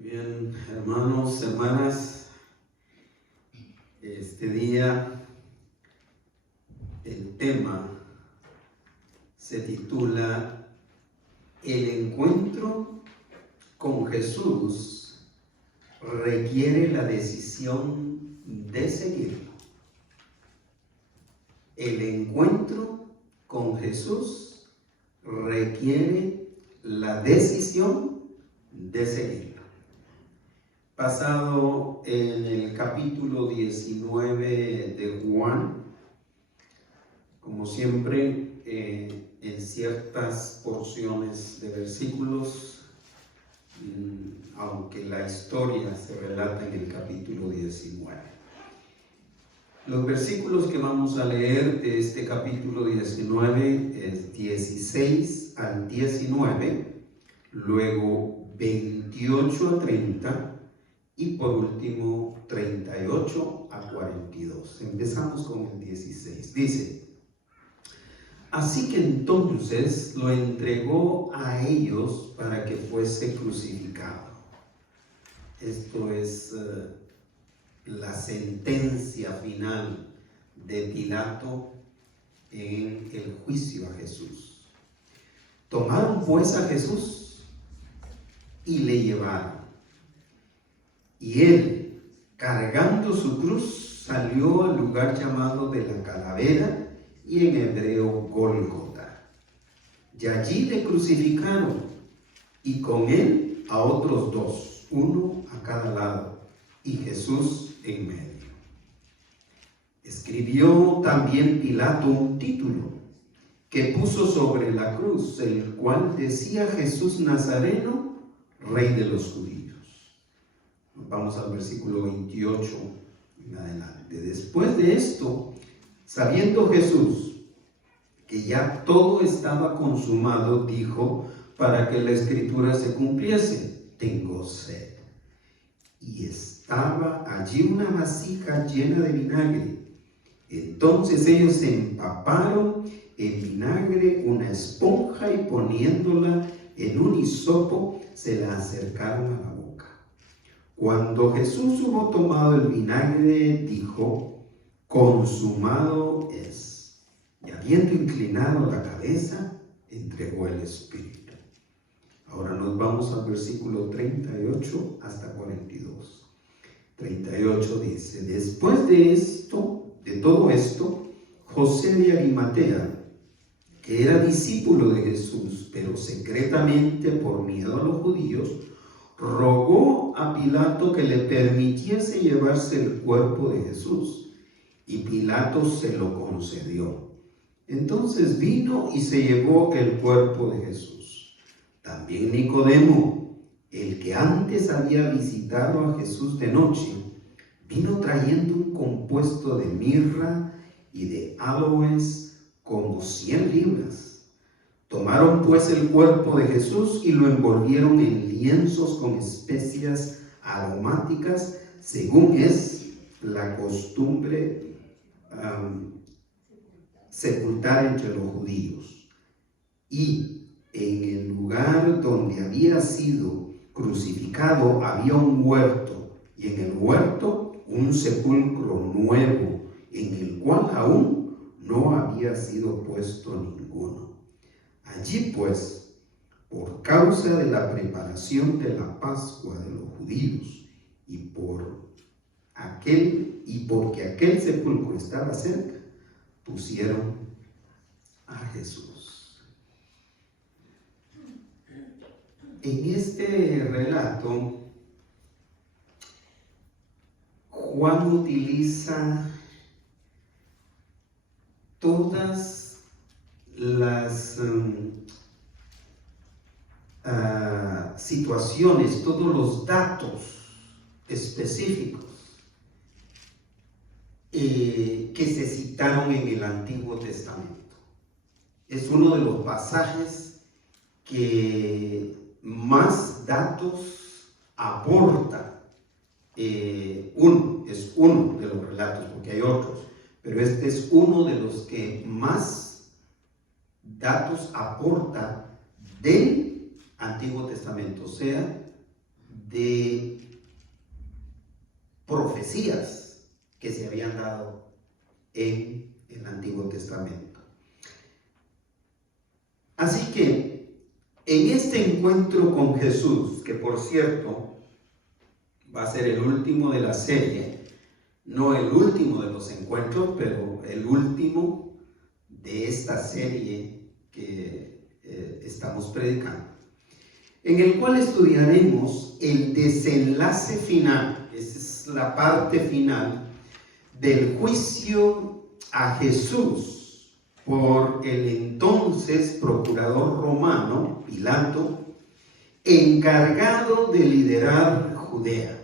Bien, hermanos, hermanas, este día el tema se titula El encuentro con Jesús requiere la decisión de seguirlo. El encuentro con Jesús requiere la decisión de seguirlo. Basado en el capítulo 19 de Juan, como siempre, en ciertas porciones de versículos, aunque la historia se relata en el capítulo 19. Los versículos que vamos a leer de este capítulo 19 es 16 al 19, luego 28 a 30, y por último 38 a 42. Empezamos con el 16. Dice: así que entonces lo entregó a ellos para que fuese crucificado. Esto es la sentencia final de Pilato en el juicio a Jesús. Tomaron pues a Jesús y le llevaron. Y él, cargando su cruz, salió al lugar llamado de la Calavera, y en hebreo Gólgota. Y allí le crucificaron, y con él a otros dos, uno a cada lado, y Jesús en medio. Escribió también Pilato un título que puso sobre la cruz, el cual decía: Jesús Nazareno, Rey de los Judíos. Vamos al versículo 28 en adelante. Después de esto, sabiendo Jesús que ya todo estaba consumado, dijo, para que la escritura se cumpliese: tengo sed. Y estaba allí una vasija llena de vinagre. Entonces ellos se empaparon en vinagre una esponja, y poniéndola en un hisopo, se la acercaron a la boca. Cuando Jesús hubo tomado el vinagre, dijo: consumado es. Y habiendo inclinado la cabeza, entregó el espíritu. Ahora nos vamos al versículo 38 hasta 42. 38 dice: después de todo esto, José de Arimatea, que era discípulo de Jesús, pero secretamente por miedo a los judíos, rogó a Pilato que le permitiese llevarse el cuerpo de Jesús, y Pilato se lo concedió. Entonces vino y se llevó el cuerpo de Jesús. También Nicodemo, el que antes había visitado a Jesús de noche, vino trayendo un compuesto de mirra y de aloes, como 100 libras. Tomaron pues el cuerpo de Jesús y lo envolvieron en lienzos con especias aromáticas, según es la costumbre sepultar entre los judíos. Y en el lugar donde había sido crucificado había un huerto, y en el huerto un sepulcro nuevo, en el cual aún no había sido puesto ninguno. Allí pues, por causa de la preparación de la Pascua de los judíos, y porque aquel sepulcro estaba cerca, pusieron a Jesús. En este relato, Juan utiliza todas las situaciones, todos los datos específicos que se citaron en el Antiguo Testamento. Es uno de los pasajes que más datos aporta. Es uno de los relatos, porque hay otros, pero este es uno de los que más datos aporta del Antiguo Testamento, o sea, de profecías que se habían dado en el Antiguo Testamento. Así que en este encuentro con Jesús, que por cierto va a ser el último de la serie, no el último de los encuentros, pero el último de esta serie que estamos predicando, en el cual estudiaremos el desenlace final, esa es la parte final del juicio a Jesús por el entonces procurador romano, Pilato, encargado de liderar Judea,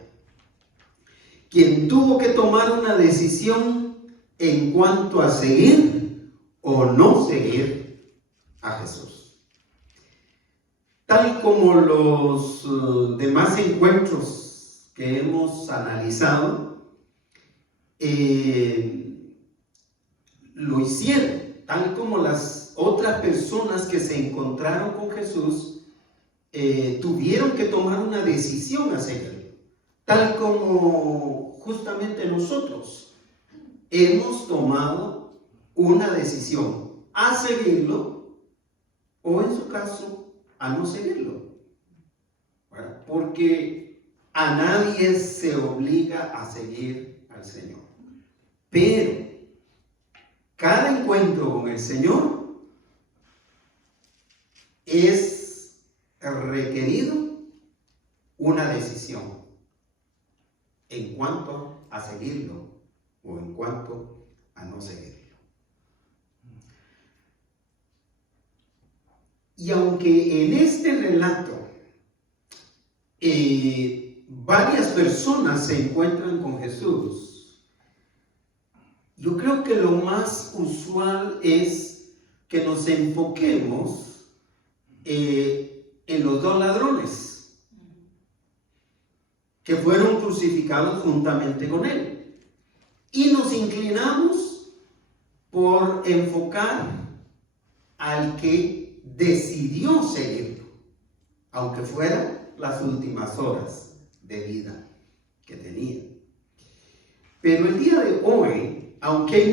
quien tuvo que tomar una decisión en cuanto a seguir o no seguir a Jesús. Tal como los demás encuentros que hemos analizado, lo hicieron, tal como las otras personas que se encontraron con Jesús tuvieron que tomar una decisión a seguirlo, tal como justamente nosotros hemos tomado una decisión a seguirlo o en su caso a no seguirlo. Bueno, porque a nadie se obliga a seguir al Señor, pero cada encuentro con el Señor es requerido una decisión en cuanto a seguirlo o en cuanto a no seguirlo. Y aunque en este relato varias personas se encuentran con Jesús, yo creo que lo más usual es que nos enfoquemos en los dos ladrones que fueron crucificados juntamente con él, y nos inclinamos por enfocar al que decidió seguirlo, aunque fueran las últimas horas de vida que tenía. Pero el día de hoy, aunque hay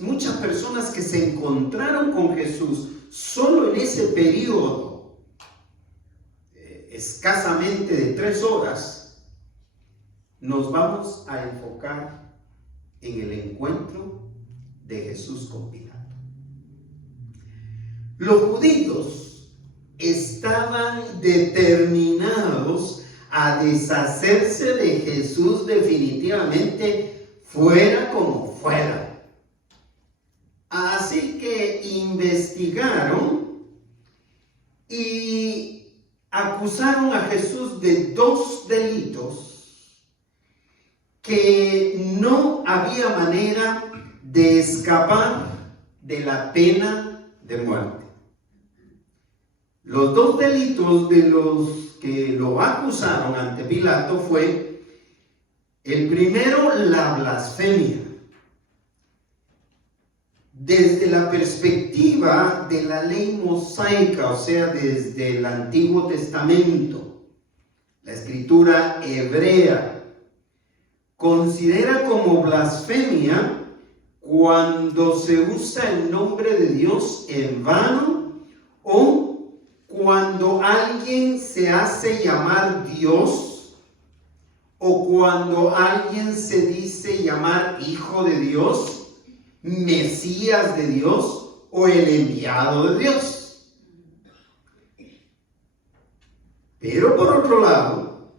muchas personas que se encontraron con Jesús solo en ese periodo, escasamente de 3 horas, nos vamos a enfocar en el encuentro de Jesús con Pilato. Los judíos estaban determinados a deshacerse de Jesús definitivamente, fuera como fuera. Así que investigaron y acusaron a Jesús de 2 delitos que no había manera de escapar de la pena de muerte. Los 2 delitos de los que lo acusaron ante Pilato fue: el primero, la blasfemia. Desde la perspectiva de la ley mosaica, o sea, desde el Antiguo Testamento, la escritura hebrea considera como blasfemia cuando se usa el nombre de Dios en vano, o cuando alguien se hace llamar Dios, o cuando alguien se dice llamar hijo de Dios, Mesías de Dios o el enviado de Dios. Pero por otro lado,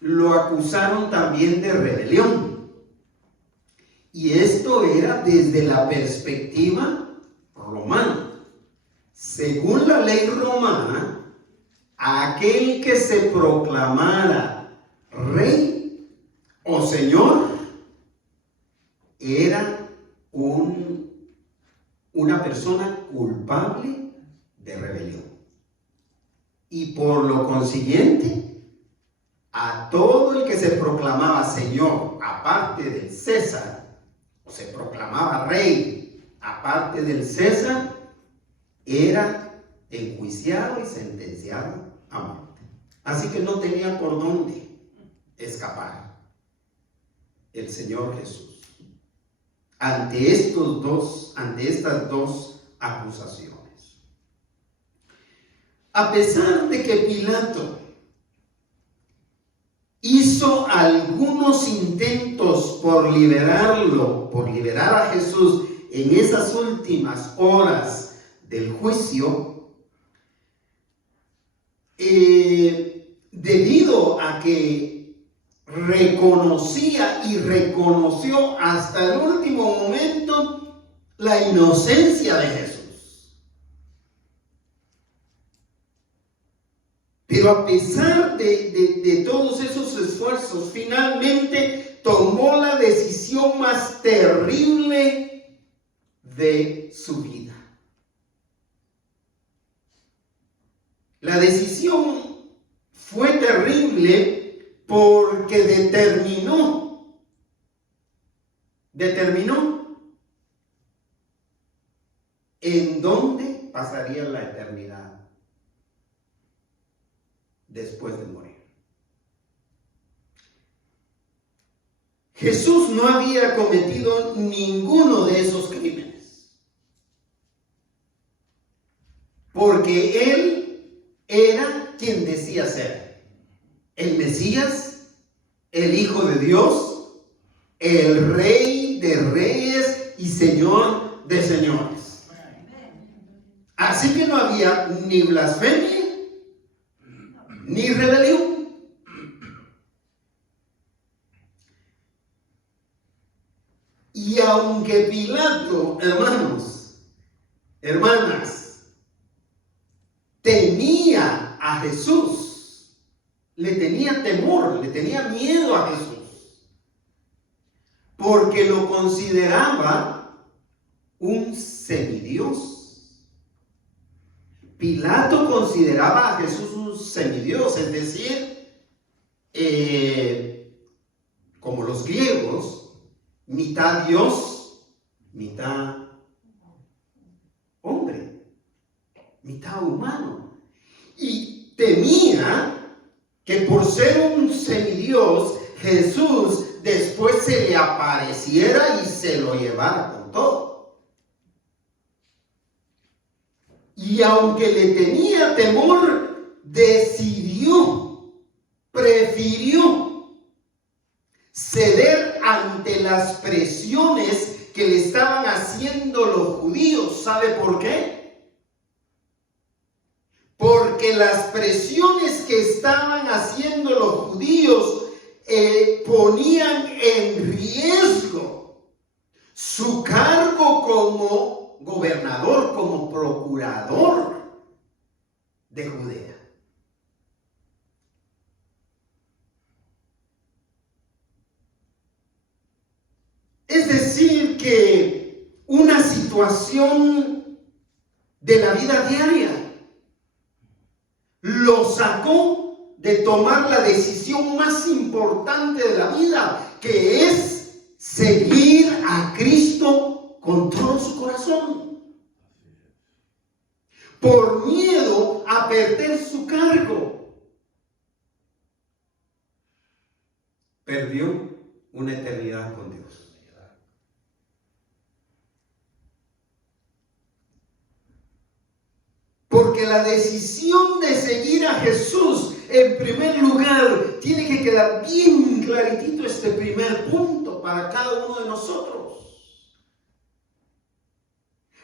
lo acusaron también de rebelión. Y esto era desde la perspectiva romana. Según la ley romana, aquel que se proclamara rey o señor era una persona culpable de rebelión. Y por lo consiguiente, a todo el que se proclamaba señor aparte del César, o se proclamaba rey aparte del César, era enjuiciado y sentenciado a muerte. Así que no tenía por dónde escapar el Señor Jesús ante estas dos acusaciones. A pesar de que Pilato hizo algunos intentos por liberar a Jesús en esas últimas horas del juicio, debido a que reconocía y reconoció hasta el último momento la inocencia de Jesús. Pero a pesar de todos esos esfuerzos, finalmente tomó la decisión más terrible de su vida. La decisión fue terrible porque determinó en dónde pasaría la eternidad después de morir. Jesús no había cometido ninguno de esos crímenes, porque Él era quien decía ser el Mesías, el Hijo de Dios, el Rey de Reyes y Señor de Señores. Así que no había ni blasfemia ni rebelión. Y aunque Pilato, hermanas, temía a Jesús, le tenía temor, le tenía miedo a Jesús, porque lo consideraba un semidios. Pilato consideraba a Jesús un semidios, es decir, como los griegos, mitad Dios, mitad hombre, mitad humano. Y temía que por ser un semidios, Jesús después se le apareciera y se lo llevara con todo. Y aunque le tenía temor, prefirió ceder ante las presiones que le estaban haciendo los judíos. ¿Sabe por qué? Porque las presiones que estaban haciendo los judíos ponían en riesgo su cargo como gobernador, como procurador de Judea. Es decir, que una situación de la vida diaria lo sacó de tomar la decisión más importante de la vida, que es seguir a Cristo con todo su corazón, por miedo a perder su cargo. Perdió una eternidad con Dios. Porque la decisión de seguir a Jesús, en primer lugar, tiene que quedar bien claritito este primer punto para cada uno de nosotros.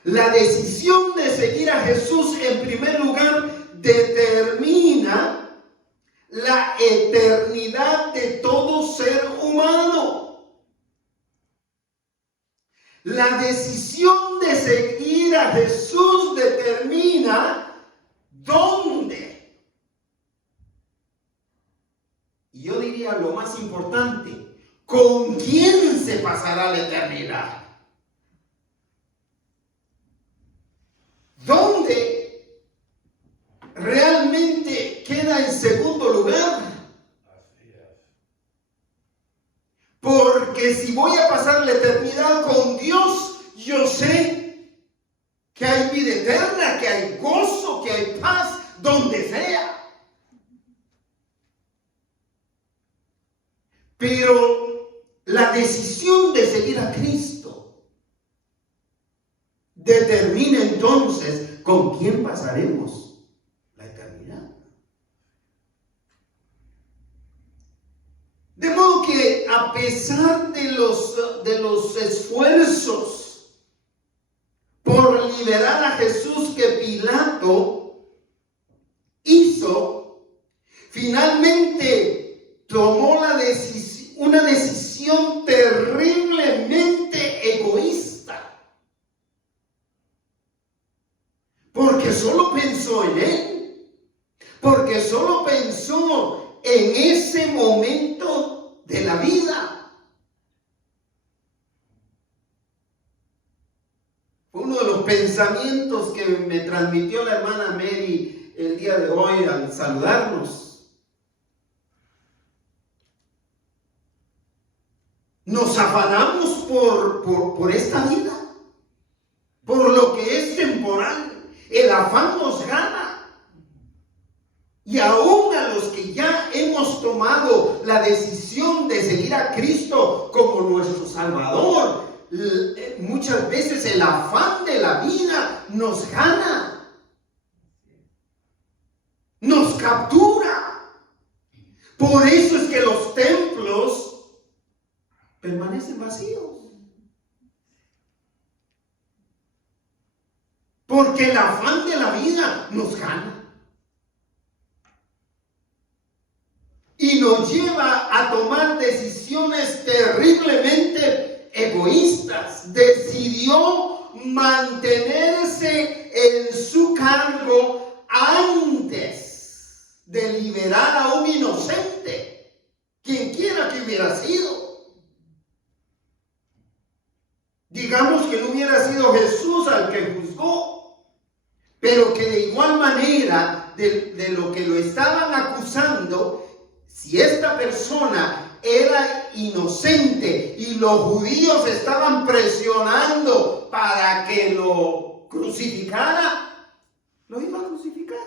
La decisión de seguir a Jesús, en primer lugar, determina la eternidad de todo ser humano. La decisión de seguir a Jesús determina dónde. Y yo diría lo más importante, ¿con quién se pasará la eternidad? ¿Dónde realmente queda en segundo lugar? Porque si voy a pasar la eternidad con Dios, yo sé que hay vida eterna, que hay gozo, que hay paz, donde sea. Pero la decisión de seguir a Cristo determina entonces con quién pasaremos la eternidad. De modo que a pesar de los esfuerzos por liberar a Jesús que Pilato hizo, finalmente tomó una decisión terriblemente egoísta, porque solo pensó en él, porque solo pensó en ese momento de la vida. Fue uno de los pensamientos que me transmitió la hermana Mary el día de hoy al saludarnos. Nos afanamos por esta vida, por lo que es temporal. El afán nos gana. Y aún a los que ya hemos tomado la decisión de seguir a Cristo como nuestro Salvador, muchas veces el afán de la vida nos gana, nos captura. Por eso es que los templos permanecen vacíos. Porque el afán de la vida nos gana. Y nos lleva a tomar decisiones terriblemente egoístas. Decidió mantenerse en su cargo antes de liberar a un inocente, quien quiera que hubiera sido. Digamos que no hubiera sido Jesús al que juzgó, pero que de igual manera de lo que lo estaban acusando, si esta persona era inocente y los judíos estaban presionando para que lo crucificara, lo iba a crucificar.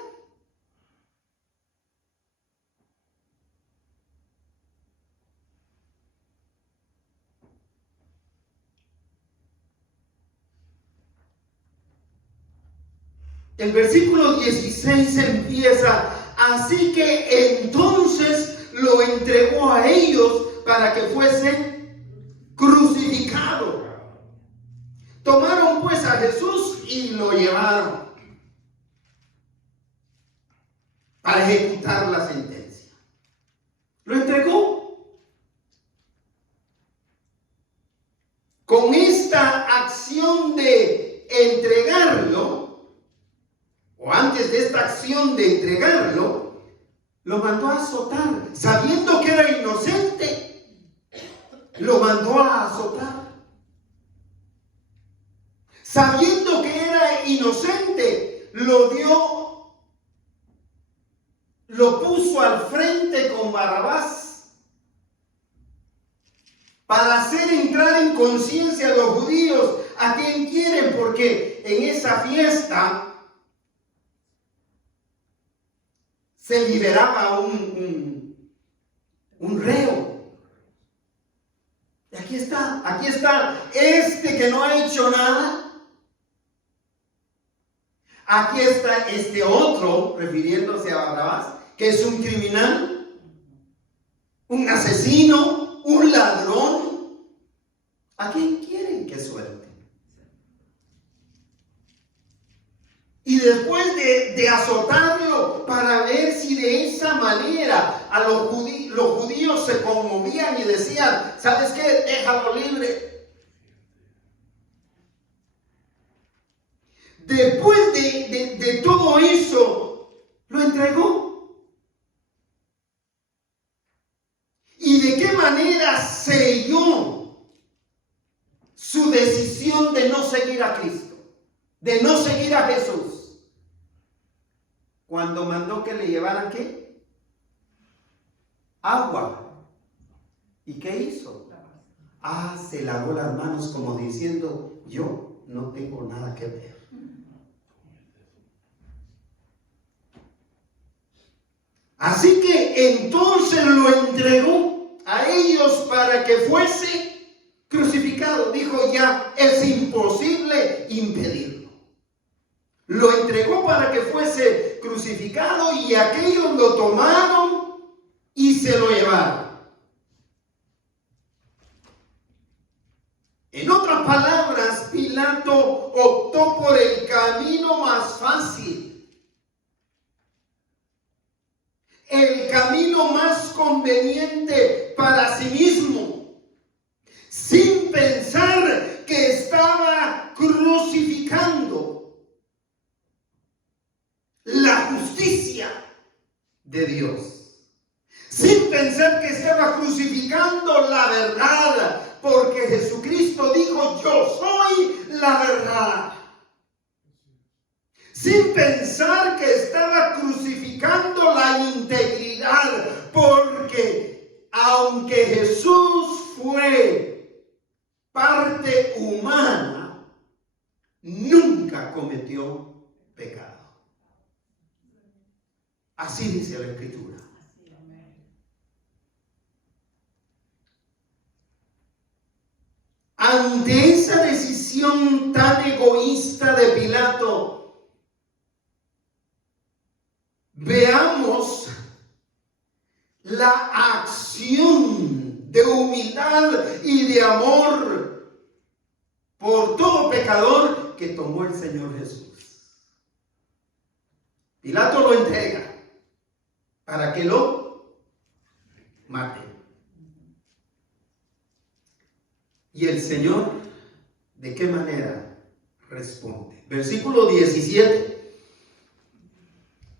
El versículo 16 empieza: así que entonces lo entregó a ellos para que fuese crucificado. Tomaron pues a Jesús y lo llevaron para ejecutar la sentencia. Lo entregó. Con esta acción de entregarlo, o antes de esta acción de entregarlo, lo mandó a azotar, sabiendo que era inocente, lo mandó a azotar. Sabiendo que era inocente, lo puso al frente con Barrabás, para hacer entrar en conciencia a los judíos a quien quieren, porque en esa fiesta se liberaba un reo. Y aquí está, este que no ha hecho nada. Aquí está este otro, refiriéndose a Barrabás, que es un criminal, un asesino, un ladrón. ¿A quién quieren que suelte? Y después de azotarlo para ver si de esa manera a los judíos se conmovían y decían: ¿sabes qué? Déjalo libre. Después de todo eso, lo entregó. ¿Y de qué manera selló su decisión de no seguir a Cristo, de no seguir a Jesús? Cuando mandó que le llevaran ¿qué? Agua. ¿Y qué hizo? Se lavó las manos como diciendo: yo no tengo nada que ver. Así que entonces lo entregó a a ellos para que fuese crucificado. Dijo, ya es imposible impedirlo. Lo entregó para que fuese crucificado y aquellos lo tomaron y se lo llevaron. En otras palabras, Pilato optó por el camino más fácil, el camino más conveniente para sí mismo, sin pensar que estaba crucificando la justicia de Dios, sin pensar que estaba crucificando la verdad, porque Jesucristo dijo, yo soy la verdad. Sin pensar que estaba crucificando la integridad, porque aunque Jesús fue parte humana, nunca cometió pecado. Así dice la Escritura. Ante esa decisión tan egoísta de Pilato, veamos la acción de humildad y de amor por todo pecador que tomó el Señor Jesús. Pilato lo entrega para que lo mate. Y el Señor, ¿de qué manera responde? Versículo 17.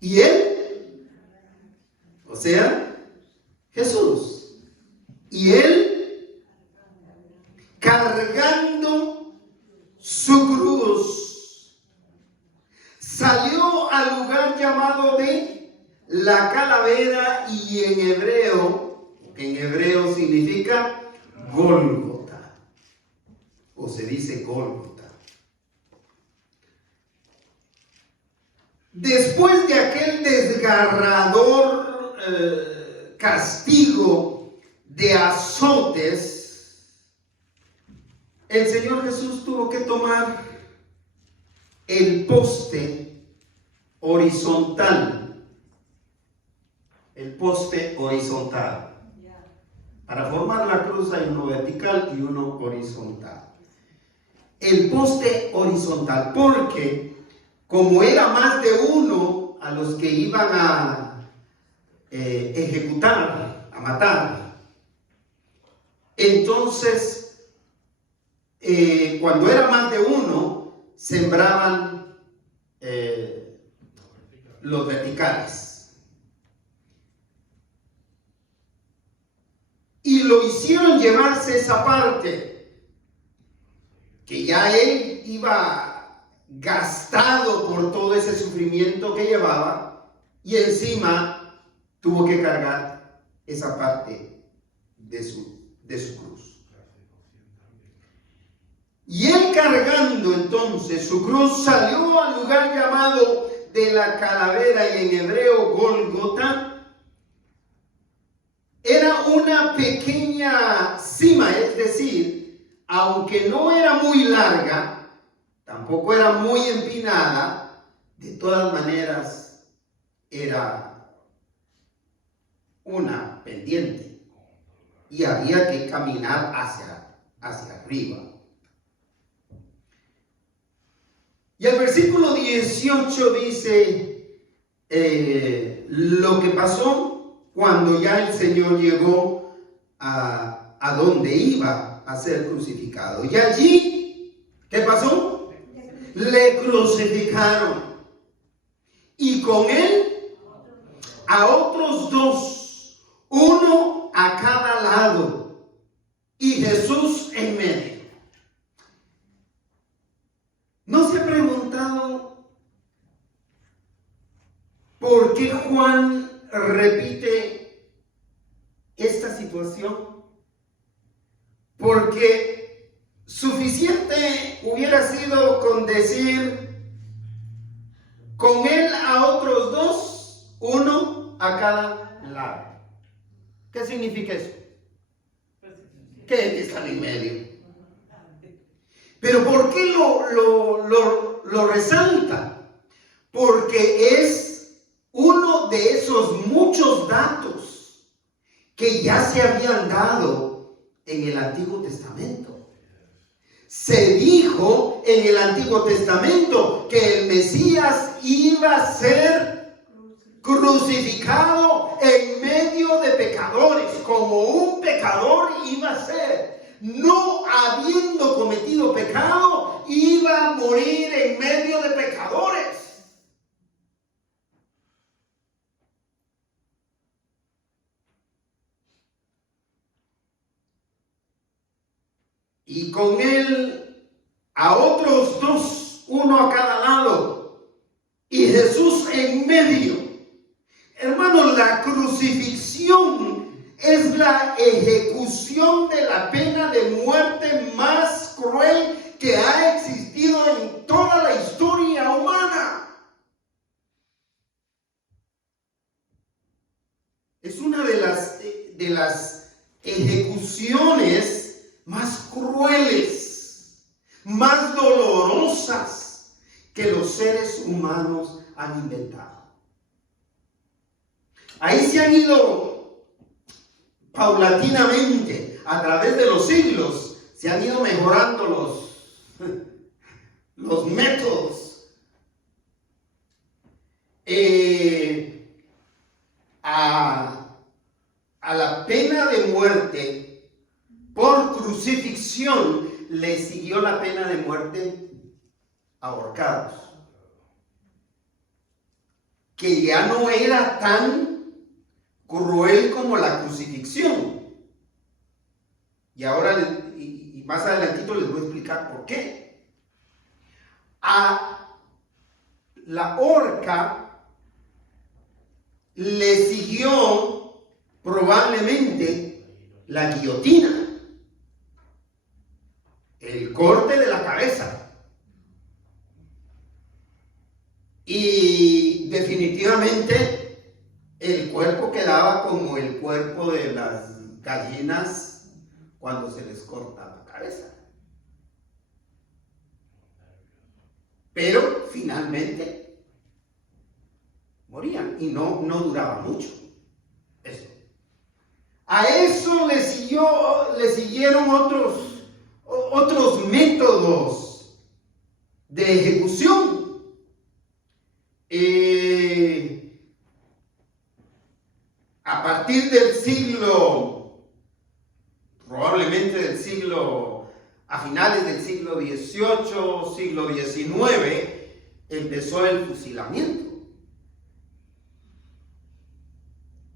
Y él, o sea, Jesús, y él cargando su cruz, salió al lugar llamado de la calavera, y en hebreo significa Gólgota, o se dice Gólgota. Después de aquel desgarrador castigo de azotes, el Señor Jesús tuvo que tomar el poste horizontal. El poste horizontal. Para formar la cruz hay uno vertical y uno horizontal. El poste horizontal, porque como era más de uno a los que iban a ejecutar, a matar, entonces cuando era más de uno, sembraban los verticales. Y lo hicieron llevarse esa parte, que ya él iba gastado por todo ese sufrimiento que llevaba, y encima tuvo que cargar esa parte de su cruz. Y él, cargando entonces su cruz, salió al lugar llamado de la calavera, y en hebreo Gólgota. Era una pequeña cima, es decir, aunque no era muy larga, tampoco era muy empinada, de todas maneras era una pendiente y había que caminar hacia arriba. Y el versículo 18 dice lo que pasó cuando ya el Señor llegó a donde iba a ser crucificado. Y allí, ¿qué pasó? Le crucificaron. Y con él a otros dos, uno a cada lado, y Jesús en medio. ¿No se ha preguntado por qué Juan repite esta situación? Porque suficiente hubiera sido con decir, con él a otros dos, uno a cada lado. ¿Qué significa eso? que están en medio. Pero ¿por qué lo resalta? Porque es uno de esos muchos datos que ya se habían dado en el Antiguo Testamento. Se dijo en el Antiguo Testamento que el Mesías iba a ser crucificado en medio de pecadores, como un pecador iba a ser. No habiendo cometido pecado, iba a morir en medio de pecadores. Y con él a otros dos, uno a cada lado, y Jesús en medio. Hermanos, la crucifixión es la ejecución de la pena de muerte más cruel que ha existido en toda la historia humana. Es una de las ejecuciones más crueles, más dolorosas que los seres humanos han inventado. Ahí se han ido paulatinamente, a través de los siglos, se han ido mejorando los métodos. A la pena de muerte por crucifixión le siguió la pena de muerte ahorcados, que ya no era tan cruel como la crucifixión. Y ahora, y más adelantito les voy a explicar por qué. A la horca le siguió probablemente la guillotina, el corte de la cabeza. Y definitivamente el cuerpo quedaba como el cuerpo de las gallinas cuando se les corta la cabeza. Pero finalmente morían y no duraba mucho. Eso. A eso le siguieron otros métodos de ejecución. A partir del siglo, probablemente a finales del siglo XVIII, siglo XIX, empezó el fusilamiento.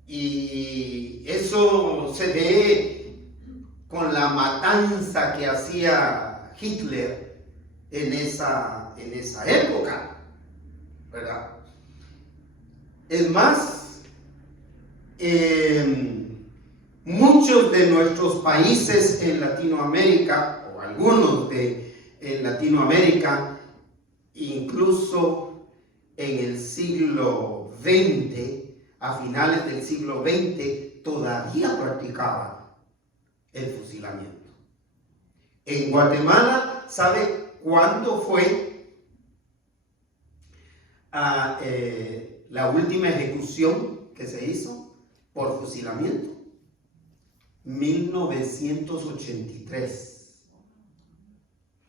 Y eso se ve con la matanza que hacía Hitler en esa época, ¿verdad? Es más, muchos de nuestros países en Latinoamérica, o algunos en Latinoamérica, incluso en el siglo XX, a finales del siglo XX, todavía practicaban el fusilamiento. En Guatemala, ¿sabe cuándo fue la última ejecución que se hizo por fusilamiento? 1983.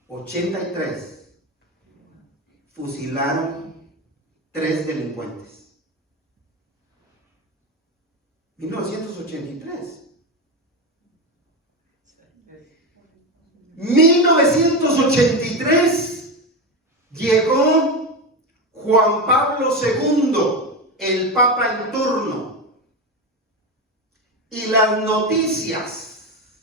83. Fusilaron 3 delincuentes. 1983. 1983 llegó Juan Pablo II, el Papa en turno, y las noticias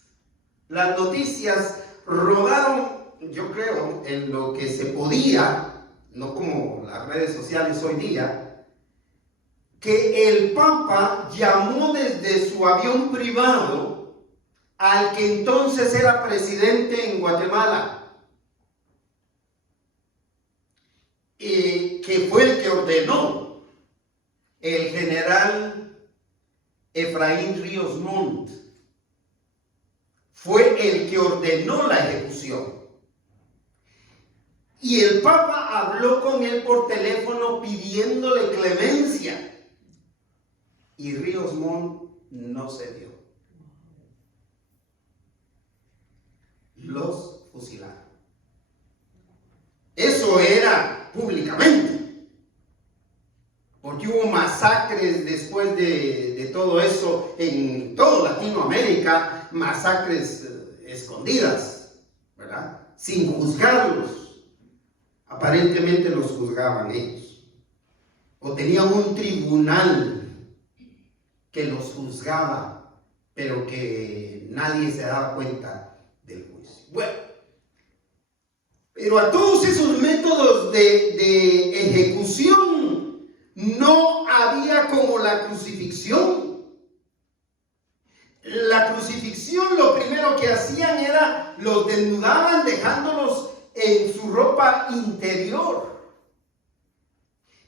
rodaron, yo creo, en lo que se podía, no como las redes sociales hoy día, que el Papa llamó desde su avión privado al que entonces era presidente en Guatemala, que fue el que ordenó, el general Efraín Ríos Montt. fue el que ordenó la ejecución. Y el Papa habló con él por teléfono pidiéndole clemencia. Y Ríos Montt no cedió. Los fusilaron. Eso era públicamente. Porque hubo masacres después de todo eso en toda Latinoamérica, masacres escondidas, ¿verdad? Sin juzgarlos. Aparentemente los juzgaban ellos. O tenían un tribunal que los juzgaba, pero que nadie se daba cuenta del juicio. Bueno, pero a todos esos métodos de ejecución no había como la crucifixión. La crucifixión, lo primero que hacían era los desnudaban dejándolos en su ropa interior,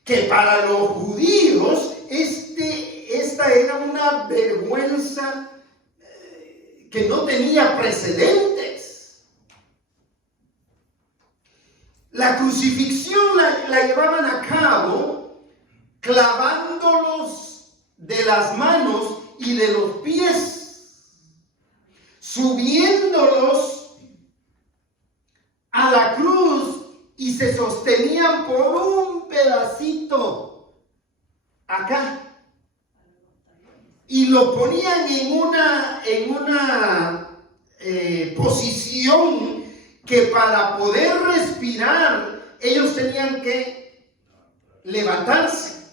que para los judíos esta era una vergüenza que no tenía precedentes. La crucifixión la llevaban a cabo clavándolos de las manos y de los pies, subiéndolos a la cruz y se sostenían por un pedacito acá y lo ponían en una posición que para poder respirar ellos tenían que levantarse,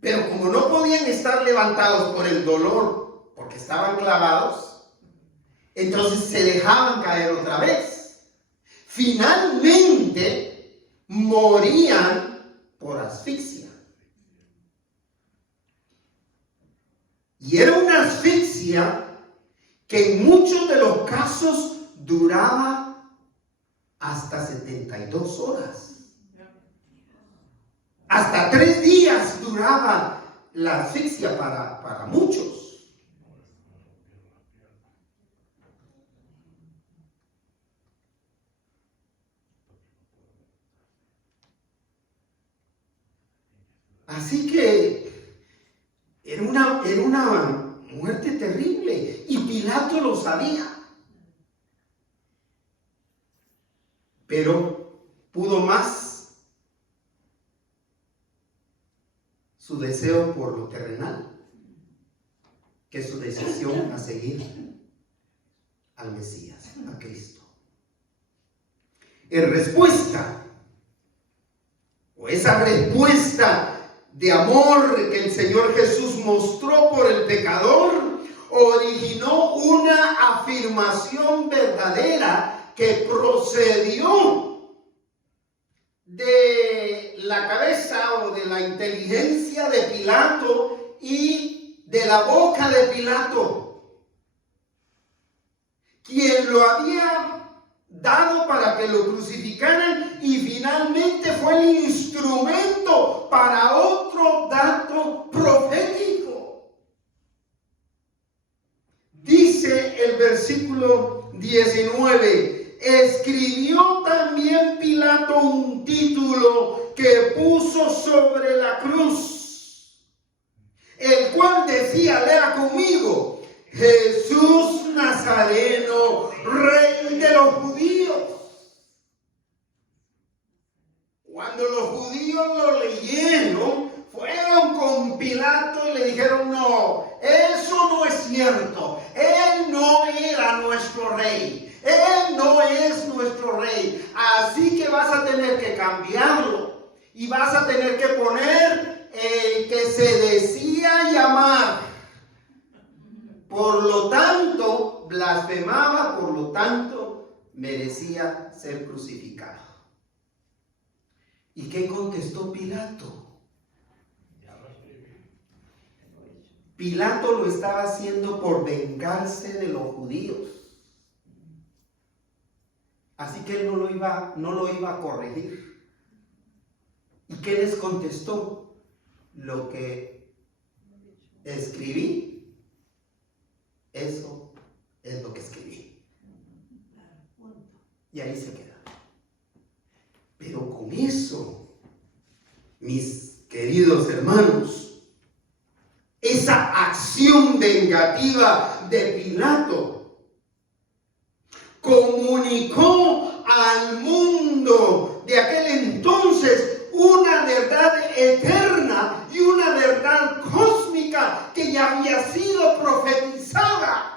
pero como no podían estar levantados por el dolor porque estaban clavados, entonces se dejaban caer otra vez. Finalmente morían por asfixia. Y era una asfixia que en muchos de los casos duraba hasta 72 horas. Hasta 3 días duraba la asfixia para muchos. Así que era una muerte terrible y Pilato lo sabía. Pero pudo más su deseo por lo terrenal que su decisión a seguir al Mesías, a Cristo. En respuesta, o esa respuesta de amor que el Señor Jesús mostró por el pecador, originó una afirmación verdadera que procedió de la cabeza o de la inteligencia de Pilato y de la boca de Pilato, quien lo había dado para que lo crucificaran y finalmente fue el instrumento para otro dato profético. Dice el versículo 19: escribió también Pilato un título que puso sobre la cruz, el cual decía, lea conmigo: Jesús Nazareno, Rey de los judíos. Cuando los judíos lo leyeron, fueron con Pilato y le dijeron: no, eso no es cierto. Él no era nuestro rey. Él no es nuestro rey. Así que vas a tener que cambiarlo y vas a tener que poner el que se decía llamar. Por lo tanto, blasfemaba, por lo tanto, merecía ser crucificado. ¿Y qué contestó Pilato? Pilato lo estaba haciendo por vengarse de los judíos. Así que él no lo iba a corregir. ¿Y qué les contestó? Lo que escribí Eso es lo que escribí. Y ahí se queda. Pero con eso, mis queridos hermanos, esa acción vengativa de Pilato comunicó al mundo de aquel entonces una verdad eterna y una verdad cósmica que ya había sido profetizada.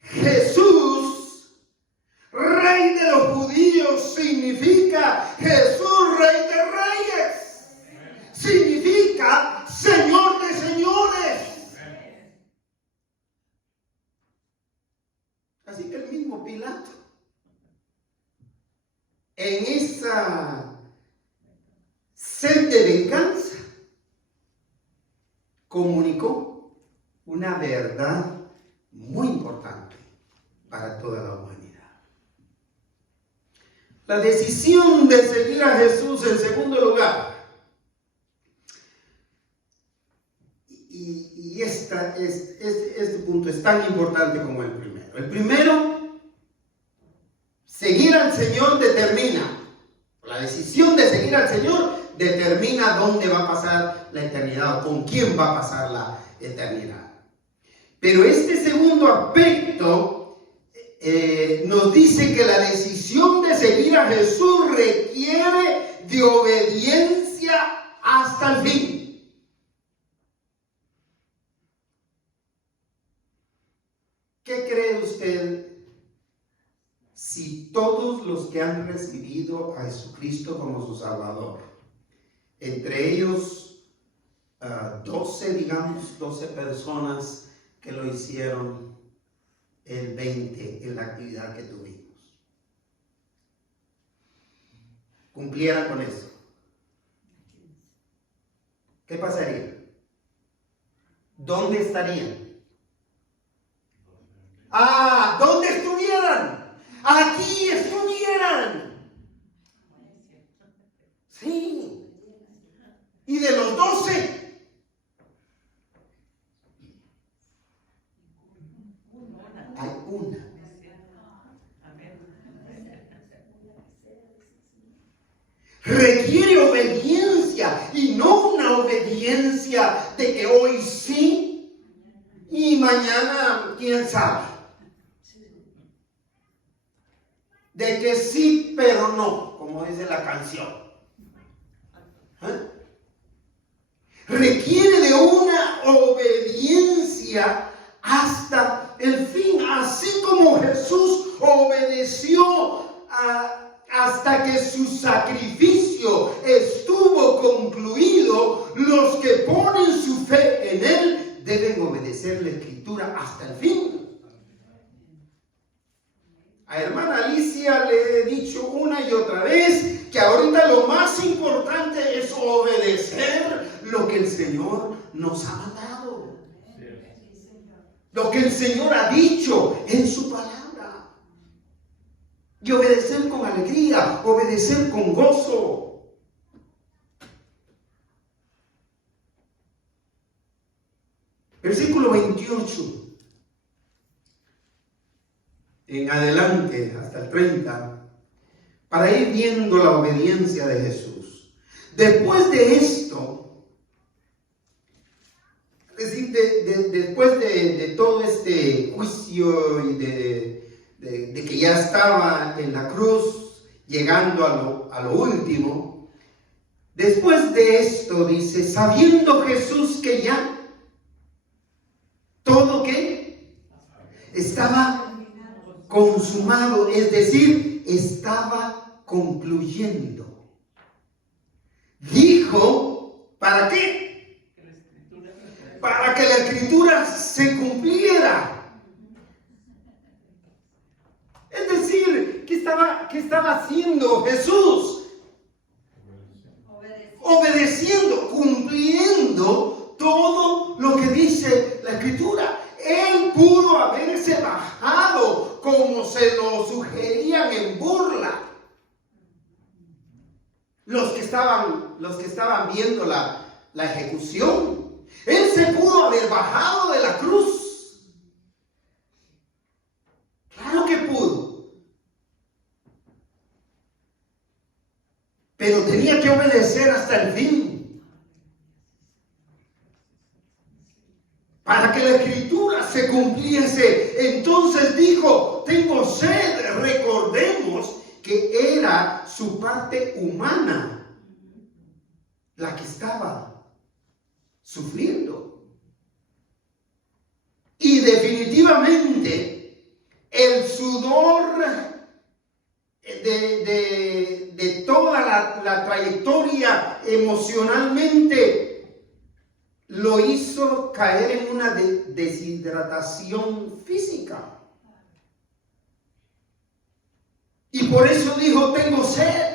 Jesús, Rey de los judíos, significa Jesús, Rey de reyes. Significa Señor de señores. Así que el mismo Pilato, en esa sed de venganza, comunicó una verdad muy importante para toda la humanidad. La decisión de seguir a Jesús en segundo lugar. Y este punto es tan importante como el primero. El primero, seguir al Señor determina. La decisión de seguir al Señor determina dónde va a pasar la eternidad o con quién va a pasar la eternidad. Pero este segundo aspecto nos dice que la decisión de seguir a Jesús requiere de obediencia hasta el fin. ¿Qué cree usted si todos los que han recibido a Jesucristo como su Salvador, entre ellos 12 personas que lo hicieron el 20 en la actividad que tuvimos, cumplieran con eso? ¿Qué pasaría? ¿Dónde estarían? ¿Dónde estuvieran? Aquí estuvieran. Sí. Y de los 12, hay una. Requiere obediencia y no una obediencia de que hoy sí y mañana quién sabe. De que sí, pero no, como dice la canción. Requiere de una obediencia hasta el fin, así como Jesús obedeció hasta que su sacrificio estuvo concluido. Los que ponen su fe en Él deben obedecer la Escritura hasta el fin. A hermana Alicia le he dicho una y otra vez que ahorita lo más importante es obedecer lo que el Señor nos ha mandado. Lo que el Señor ha dicho en su palabra. Y obedecer con alegría, obedecer con gozo. Versículo 28. En adelante hasta el 30, para ir viendo la obediencia de Jesús. Después de esto, es decir, después de todo este juicio y de que ya estaba en la cruz, llegando a lo último, después de esto dice, sabiendo Jesús que ya todo que estaba consumado, es decir, estaba concluyendo. Dijo, ¿para qué? Para que la Escritura se cumpliera. Es decir, ¿qué estaba haciendo Jesús? Obedeciendo, cumpliendo todo lo que dice la Escritura. Él pudo haberse bajado como se lo sugerían en burla los que estaban viendo la la ejecución. Él se pudo haber bajado de la cruz. Claro que pudo. Pero tenía que obedecer hasta el fin. Para que la escritura se cumpliese. Entonces dijo, tengo sed. Recordemos que era su parte humana la que estaba sufriendo. Y definitivamente el sudor de toda la trayectoria emocionalmente lo hizo caer en una deshidratación física. Y por eso dijo, tengo sed.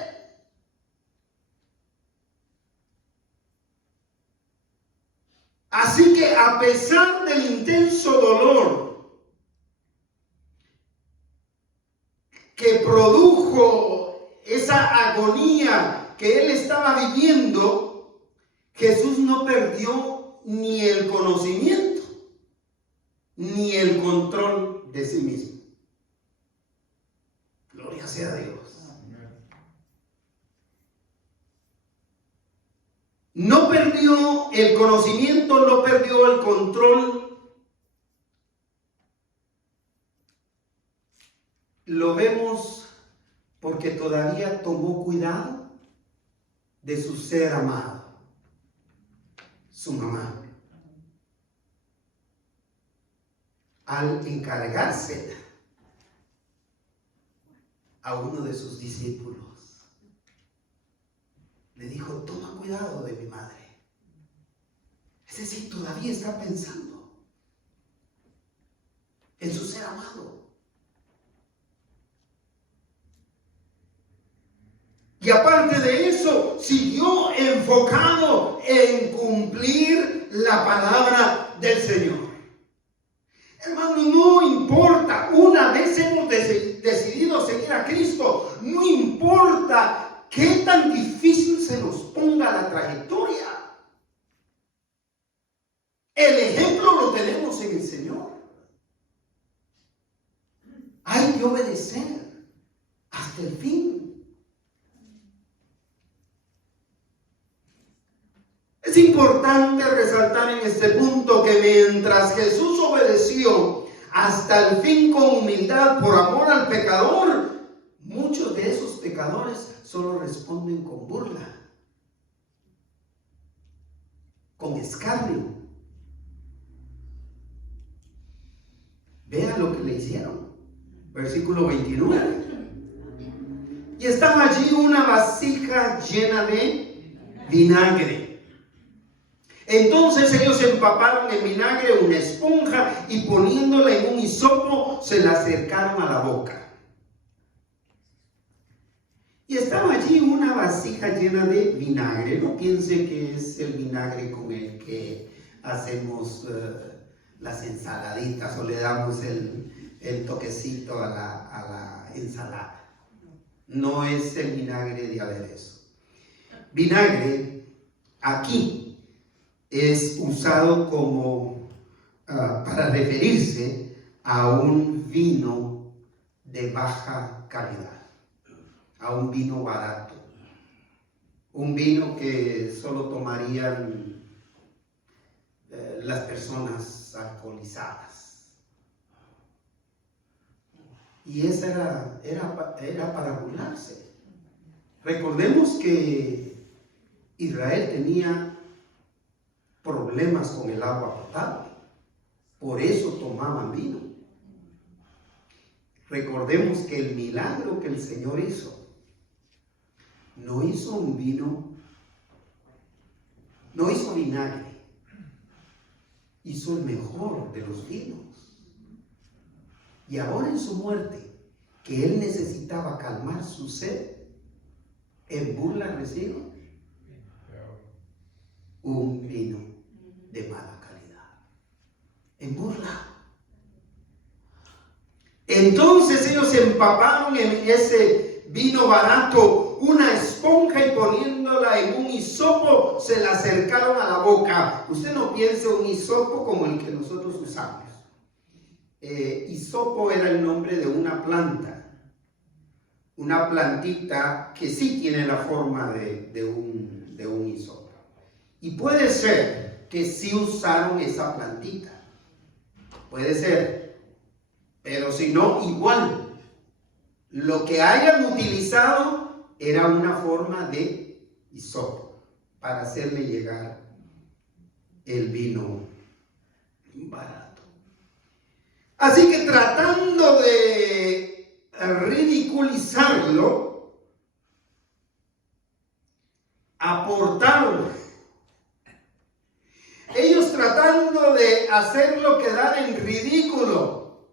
Así que a pesar del intenso dolor que produjo esa agonía que él estaba viviendo, Jesús no perdió ni el conocimiento ni el control de sí mismo. Gloria sea a Dios. No perdió el conocimiento, no perdió el control. Lo vemos porque todavía tomó cuidado de su ser amado, su mamá, al encargarse a uno de sus discípulos. Le dijo, toma cuidado de mi madre. Es decir, todavía está pensando en su ser amado. Y aparte de eso, siguió enfocado en cumplir la palabra del Señor. Hermano, no importa, una vez hemos decidido seguir a Cristo, no importa qué tan difícil se nos ponga la trayectoria. El ejemplo lo tenemos en el Señor. Hay que obedecer hasta el fin. Es importante resaltar en este punto que mientras Jesús obedeció hasta el fin con humildad por amor al pecador, muchos de esos pecadores solo responden con burla, con escarnio. Vean lo que le hicieron. Versículo 29. Y estaba allí una vasija llena de vinagre. Entonces ellos empaparon en vinagre una esponja y poniéndola en un hisopo se la acercaron a la boca. Y estaba allí una vasija llena de vinagre. No piense que es el vinagre con el que hacemos las ensaladitas o le damos el toquecito a la ensalada. No es el vinagre de aderezo. Vinagre aquí es usado como para referirse a un vino de baja calidad. A un vino barato, un vino que solo tomarían las personas alcoholizadas. Y esa era para burlarse. Recordemos que Israel tenía problemas con el agua potable, por eso tomaban vino. Recordemos que el milagro que el Señor hizo, no hizo un vino, no hizo vinagre, hizo el mejor de los vinos. Y ahora en su muerte, que él necesitaba calmar su sed, en burla recibe un vino de mala calidad. En burla. Entonces ellos empaparon en ese vino barato una esponja y poniéndola en un hisopo hisopo se le acercaron a la boca. Usted no piense un hisopo como el que nosotros usamos. Hisopo era el nombre de una planta, una plantita que sí tiene la forma de un hisopo. Y puede ser que sí usaron esa plantita, puede ser, pero si no, igual, lo que hayan utilizado era una forma de hisopo para hacerle llegar el vino barato. Así que tratando de ridiculizarlo, aportaron. Ellos tratando de hacerlo quedar en ridículo.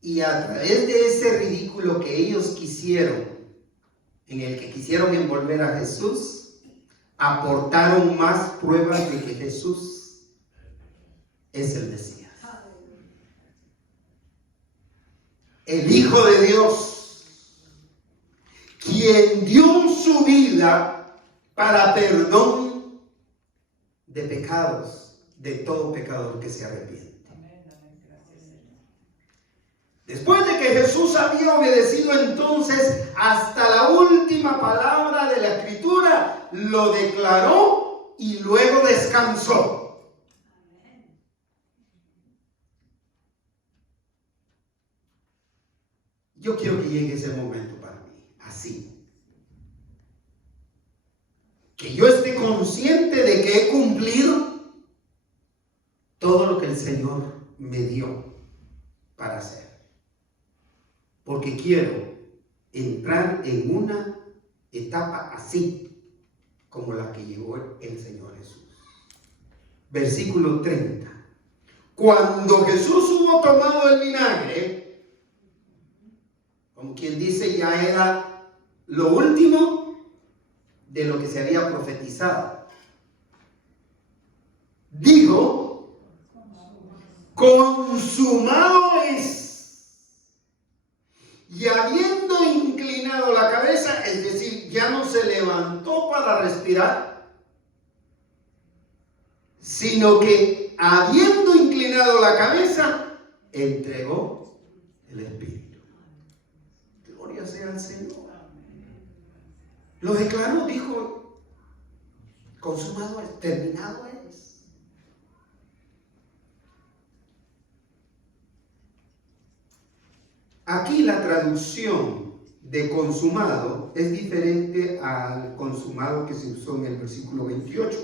Y a través de ese ridículo que ellos quisieron, en el que quisieron envolver a Jesús, aportaron más pruebas de que Jesús es el Mesías, el Hijo de Dios, quien dio su vida para perdón de pecados, de todo pecador que se arrepiente. Después de que Jesús había obedecido entonces hasta la última palabra de la Escritura, lo declaró y luego descansó. Yo quiero que llegue ese momento para mí, así. Que yo esté consciente de que he cumplido todo lo que el Señor me dio para hacer. Porque quiero entrar en una etapa así como la que llegó el Señor Jesús. Versículo 30. Cuando Jesús hubo tomado el vinagre, como quien dice, ya era lo último de lo que se había profetizado, dijo: consumado es. Y habiendo inclinado la cabeza, es decir, ya no se levantó para respirar, sino que habiendo inclinado la cabeza, entregó el Espíritu. Gloria sea al Señor. Lo declaró, dijo: consumado es, terminado es. Aquí la traducción de consumado es diferente al consumado que se usó en el versículo 28.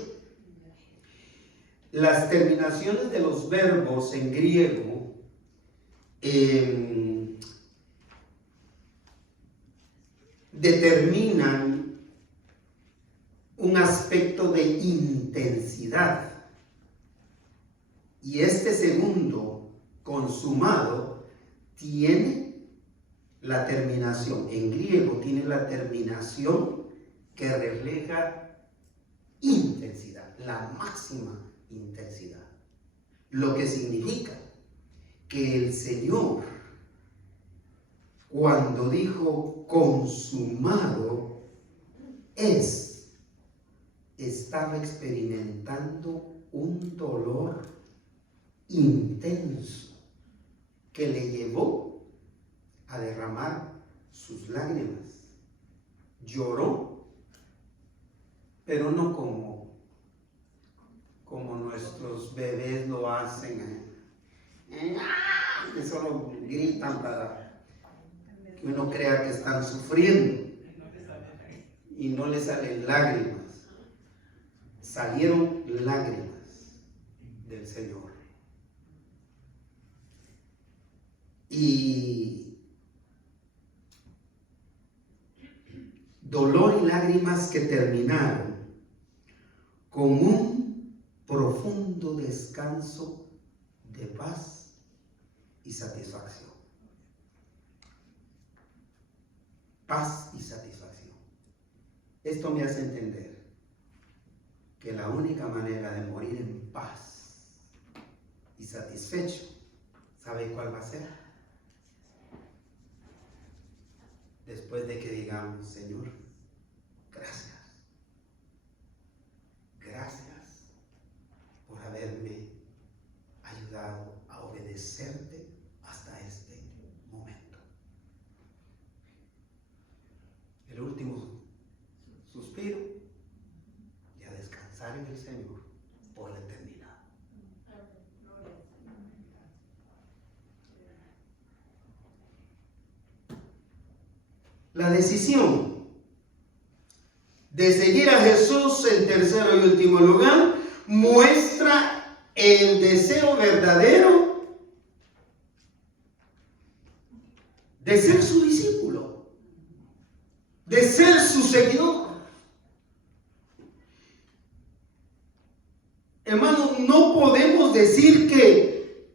Las terminaciones de los verbos en griego determinan un aspecto de intensidad. Y este segundo, consumado, tiene la terminación, en griego tiene la terminación que refleja intensidad, la máxima intensidad. Lo que significa que el Señor, cuando dijo consumado es, estaba experimentando un dolor intenso que le llevó a derramar sus lágrimas. Lloró, pero no como nuestros bebés lo hacen, que solo gritan para que uno crea que están sufriendo y no le salen lágrimas. Salieron lágrimas del Señor. Y dolor y lágrimas que terminaron con un profundo descanso de paz y satisfacción. Paz y satisfacción. Esto me hace entender que la única manera de morir en paz y satisfecho, ¿sabe cuál va a ser? Después de que digamos: Señor, gracias, La decisión de seguir a Jesús, en tercero y último lugar, muestra el deseo verdadero de ser su discípulo, de ser su seguidor. Hermanos, no podemos decir que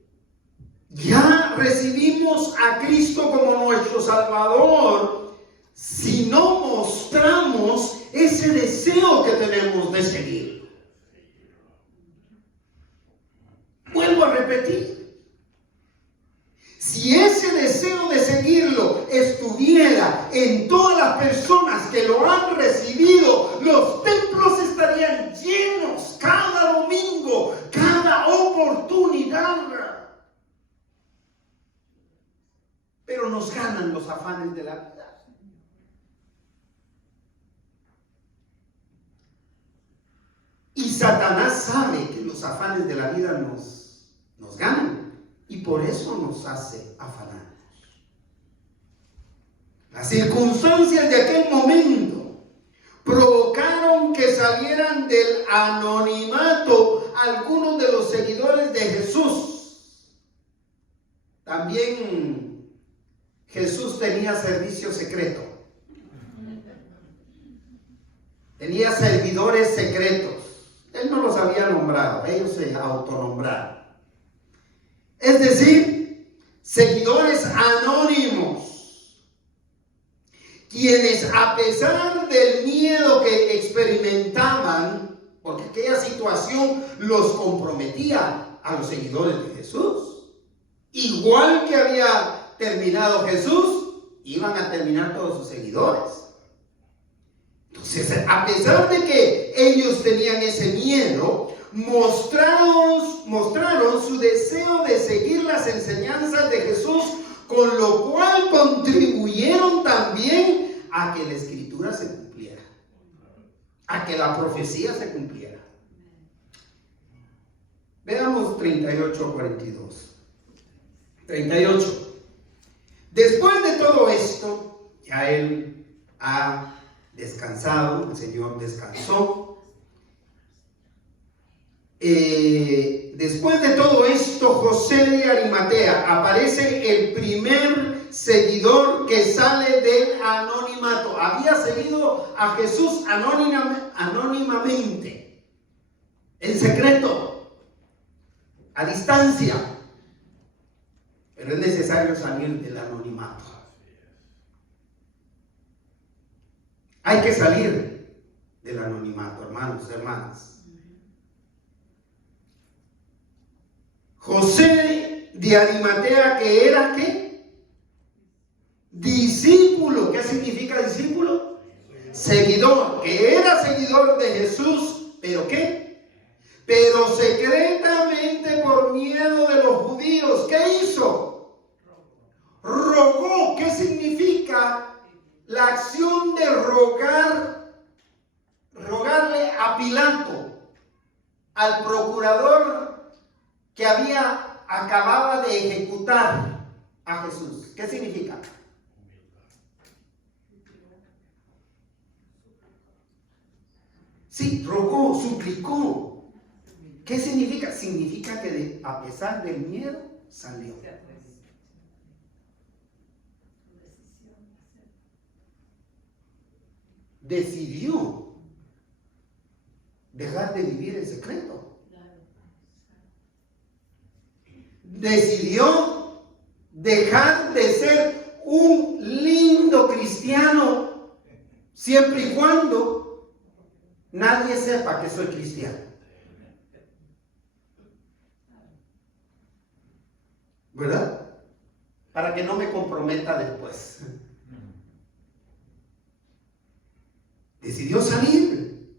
ya recibimos a Cristo como nuestro Salvador si no mostramos ese deseo que tenemos de seguir. Vuelvo a repetir. Si ese deseo de seguirlo estuviera en todas las personas que lo han recibido, los templos estarían llenos cada domingo, cada oportunidad. Pero nos ganan los afanes de la vida. Y Satanás sabe que los afanes de la vida nos ganan. Y por eso nos hace afanarnos. Las circunstancias de aquel momento provocaron que salieran del anonimato algunos de los seguidores de Jesús. También Jesús tenía servicio secreto. Tenía servidores secretos. Él no los había nombrado, ellos se autonombraron. Es decir, seguidores anónimos, quienes a pesar del miedo que experimentaban, porque aquella situación los comprometía a los seguidores de Jesús, igual que había terminado Jesús, iban a terminar todos sus seguidores. Entonces, a pesar de que ellos tenían ese miedo, mostraron su deseo de seguir las enseñanzas de Jesús, con lo cual contribuyeron también a que la escritura se cumpliera, a que la profecía se cumpliera. Veamos 38:42. 38. Después de todo esto, ya él ha descansado, el Señor descansó. Después de todo esto, José de Arimatea aparece el primer seguidor que sale del anonimato. Había seguido a Jesús anónimamente, en secreto, a distancia, pero es necesario salir del anonimato. Hay que salir del anonimato, hermanos, hermanas. José de Arimatea, que era ¿qué? Discípulo. ¿Qué significa discípulo? Seguidor. Que era seguidor de Jesús, ¿pero qué? Pero secretamente por miedo de los judíos. ¿Qué hizo? Rogó. ¿Qué significa la acción de rogarle a Pilato, al procurador que acababa de ejecutar a Jesús? ¿Qué significa? Sí, rogó, suplicó. ¿Qué significa? Significa que a pesar del miedo, salió. Decidió dejar de vivir en secreto. Decidió dejar de ser un lindo cristiano siempre y cuando nadie sepa que soy cristiano. ¿Verdad? Para que no me comprometa después. Decidió salir.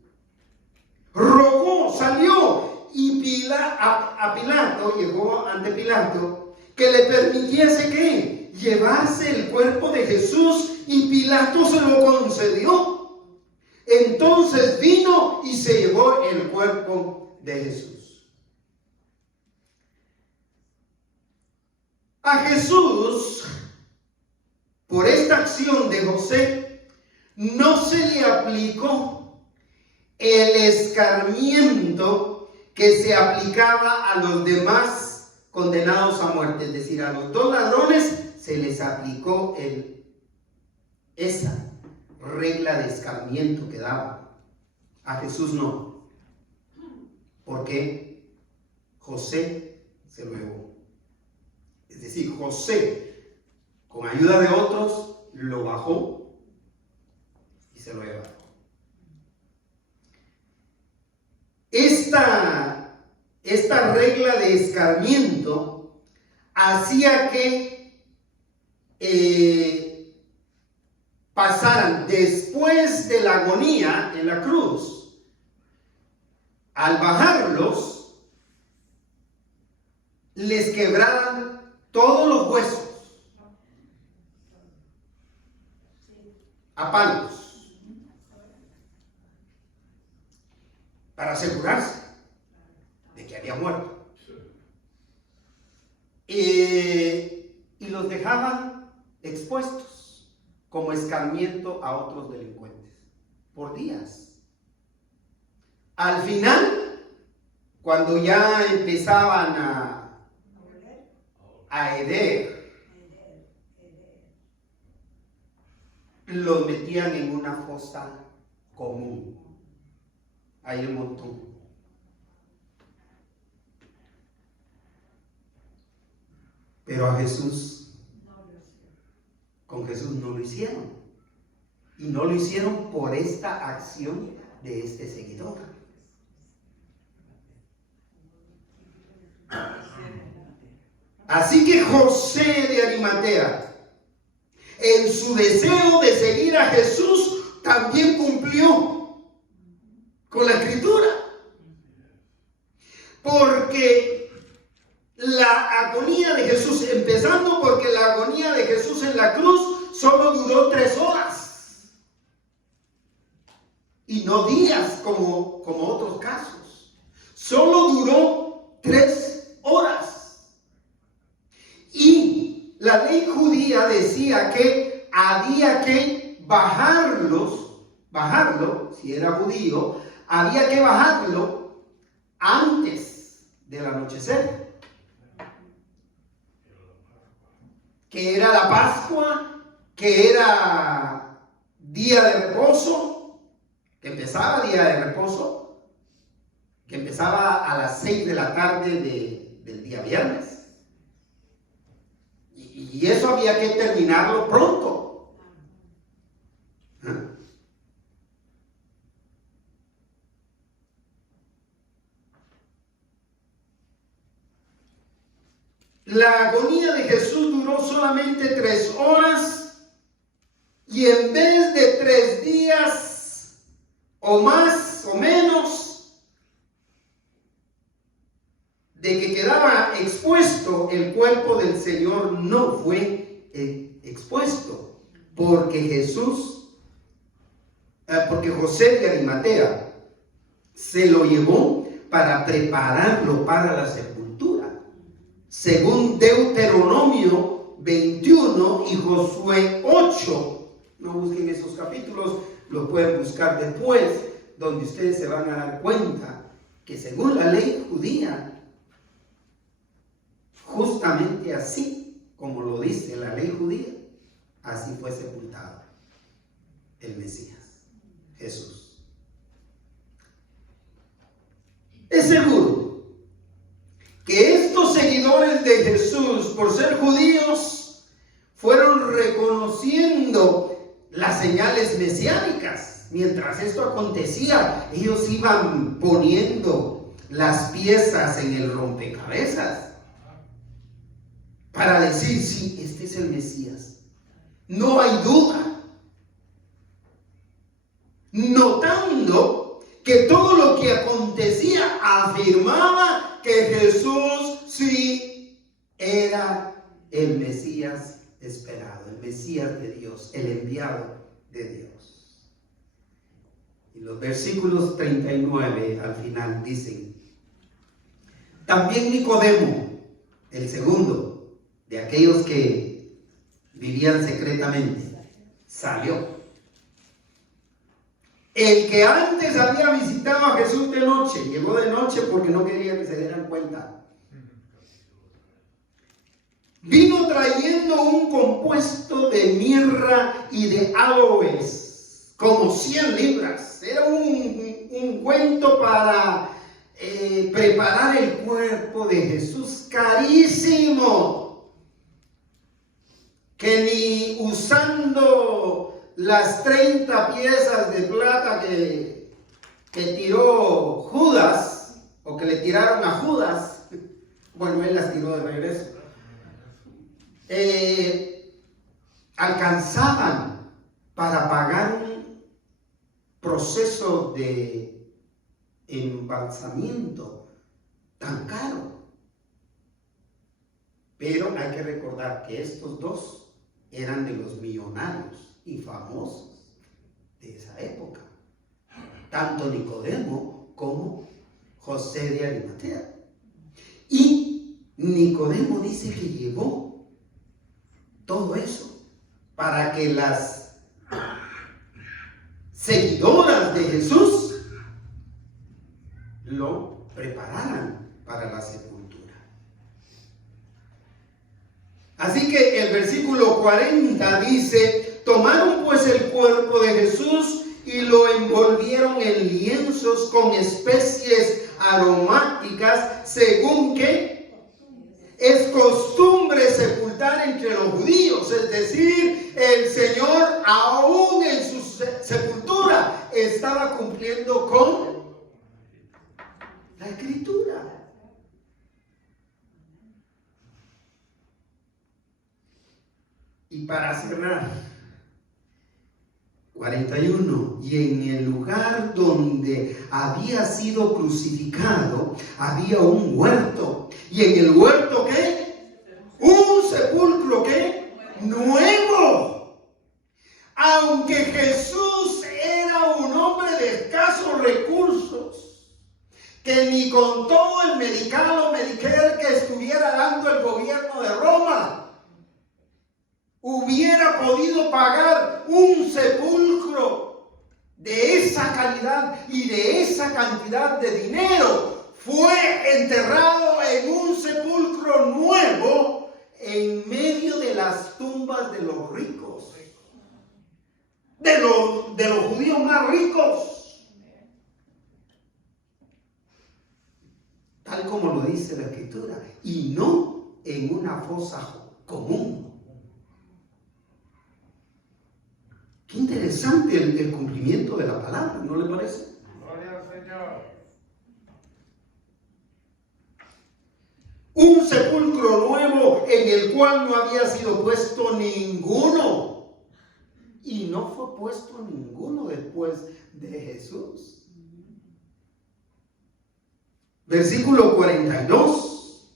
Rogó, salió. Y a Pilato, llegó ante Pilato, que le permitiese ¿qué? Llevarse el cuerpo de Jesús, y Pilato se lo concedió. Entonces vino y se llevó el cuerpo de Jesús. A Jesús por esta acción de José, no se le aplicó el escarmiento que se aplicaba a los demás condenados a muerte. Es decir, a los dos ladrones se les aplicó esa regla de escarmiento que daba. A Jesús no. Porque José se lo llevó. Es decir, José, con ayuda de otros, lo bajó y se lo llevó. Esta regla de escarmiento hacía que pasaran después de la agonía en la cruz, al bajarlos, les quebraran todos los huesos a palos para asegurarse de que había muerto. Y los dejaban expuestos como escarmiento a otros delincuentes por días. Al final, cuando ya empezaban a heder, los metían en una fosa común, ahí el montón. Pero a Jesús, con Jesús no lo hicieron. Y no lo hicieron por esta acción de este seguidor. Así que José de Arimatea, en su deseo de seguir a Jesús, también cumplió con la Escritura. Porque la agonía de Jesús, empezando porque la agonía de Jesús en la cruz solo duró 3 horas. Y no días como otros casos. Solo duró 3 horas. Y la ley judía decía que había que bajarlo, si era judío, había que bajarlo antes del anochecer, que era la Pascua, que era día de reposo, que empezaba día de reposo, que empezaba a las 6 de la tarde del día viernes. Y eso había que terminarlo pronto. La agonía de Jesús duró solamente 3 horas y en vez de 3 días o más o menos de que quedaba expuesto, el cuerpo del Señor no fue expuesto, porque José de Arimatea se lo llevó para prepararlo para la sepultura, según Deuteronomio 21 y Josué 8. No busquen esos capítulos, los pueden buscar después, donde ustedes se van a dar cuenta que según la ley judía, justamente así como lo dice la ley judía, así fue sepultado el Mesías, Jesús. Es seguro que estos seguidores de Jesús, por ser judíos, fueron reconociendo las señales mesiánicas. Mientras esto acontecía, ellos iban poniendo las piezas en el rompecabezas para decir, sí, este es el Mesías. No hay duda. Notando que todo lo que acontecía afirmaba que Jesús sí era el Mesías esperado, el Mesías de Dios, el enviado de Dios. Y los versículos 39 al final dicen: también Nicodemo, el segundo de aquellos que vivían secretamente. Salió. El que antes había visitado a Jesús de noche, llegó de noche porque no quería que se dieran cuenta. Vino trayendo un compuesto de mirra y de aloes, como 100 libras. Era un cuento para preparar el cuerpo de Jesús, carísimo, que ni usando las 30 piezas de plata que tiró Judas, o que le tiraron a Judas, bueno, él las tiró de regreso, alcanzaban para pagar un proceso de embalsamiento tan caro. Pero hay que recordar que estos dos eran de los millonarios y famosos de esa época, tanto Nicodemo como José de Arimatea. Y Nicodemo dice que llevó todo eso para que las seguidoras de Jesús lo prepararan para la sepultura. Así que el versículo 40 dice: tomaron pues el cuerpo de Jesús y lo envolvieron en lienzos con especies aromáticas, según que es costumbre sepultar entre los judíos. Es decir, el Señor aún en su sepultura estaba cumpliendo con la Escritura. Y para cerrar, 41, y en el lugar donde había sido crucificado había un huerto, y en el huerto ¿qué? Un sepulcro ¿qué? Nuevo. Aunque Jesús era un hombre de escasos recursos, que ni con todo el medical o Medicare que estuviera dando el gobierno de Roma hubiera podido pagar un sepulcro de esa calidad y de esa cantidad de dinero, fue enterrado en un sepulcro nuevo en medio de las tumbas de los ricos, de los judíos más ricos, tal como lo dice la Escritura, y no en una fosa común. Qué interesante el cumplimiento de la palabra, ¿no le parece? Gloria al Señor. Un sepulcro nuevo en el cual no había sido puesto ninguno. Y no fue puesto ninguno después de Jesús. Versículo 42.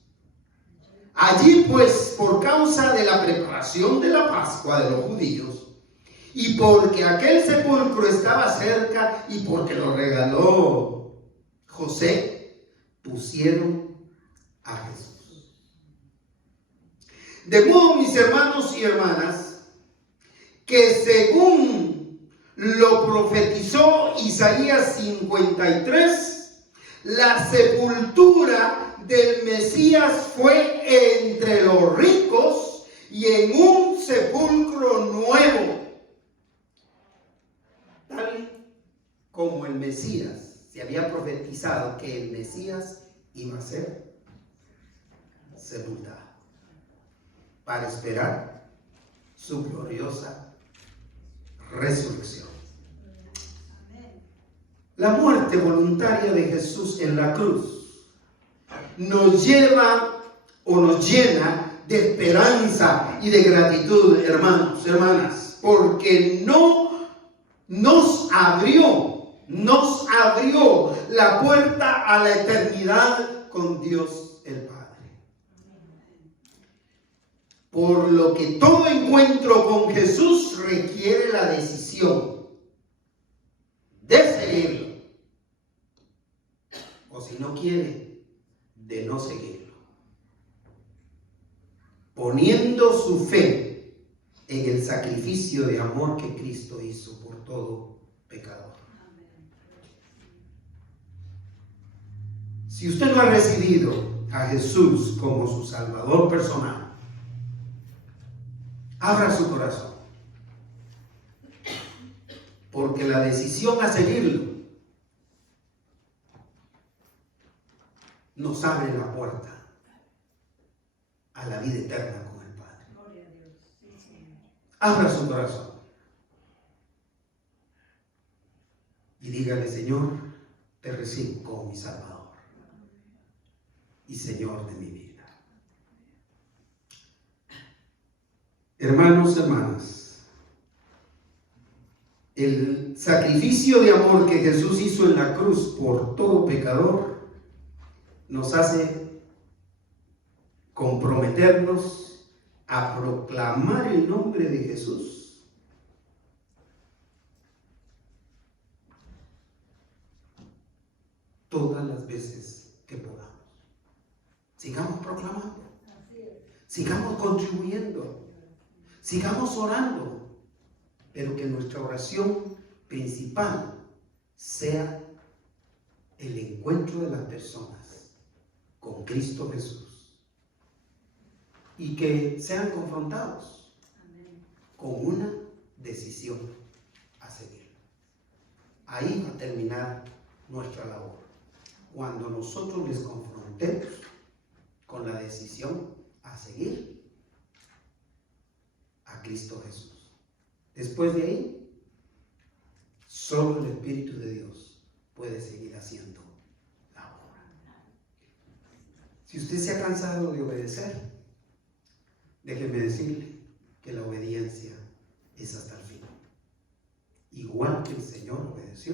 Allí pues, por causa de la preparación de la Pascua de los judíos, y porque aquel sepulcro estaba cerca y porque lo regaló José, pusieron a Jesús. De modo, mis hermanos y hermanas, que según lo profetizó Isaías 53, la sepultura del Mesías fue entre los ricos y en un sepulcro nuevo. Tal como el Mesías, se había profetizado que el Mesías iba a ser sepultado para esperar su gloriosa resurrección. La muerte voluntaria de Jesús en la cruz nos lleva o nos llena de esperanza y de gratitud, hermanos, hermanas, porque nos abrió la puerta a la eternidad con Dios el Padre. Por lo que todo encuentro con Jesús requiere la decisión de seguirlo, o si no quiere, de no seguirlo, poniendo su fe en el sacrificio de amor que Cristo hizo por todo pecador. Si usted no ha recibido a Jesús como su Salvador personal, abra su corazón, porque la decisión a seguirlo nos abre la puerta a la vida eterna con el Padre. Gloria a Dios. Sí, Señor. Abra su corazón y dígale: Señor, te recibo como mi Salvador y Señor de mi vida. Hermanos, hermanas, el sacrificio de amor que Jesús hizo en la cruz por todo pecador nos hace comprometernos a proclamar el nombre de Jesús todas las veces que podamos. Sigamos proclamando, sigamos contribuyendo, sigamos orando, pero que nuestra oración principal sea el encuentro de las personas con Cristo Jesús y que sean confrontados con una decisión a seguir. Ahí va a terminar nuestra labor, cuando nosotros les confrontemos con la decisión a seguir a Cristo Jesús. Después de ahí, solo el Espíritu de Dios puede seguir haciendo la obra. Si usted se ha cansado de obedecer, déjeme decirle que la obediencia es hasta el fin. Igual que el Señor obedeció,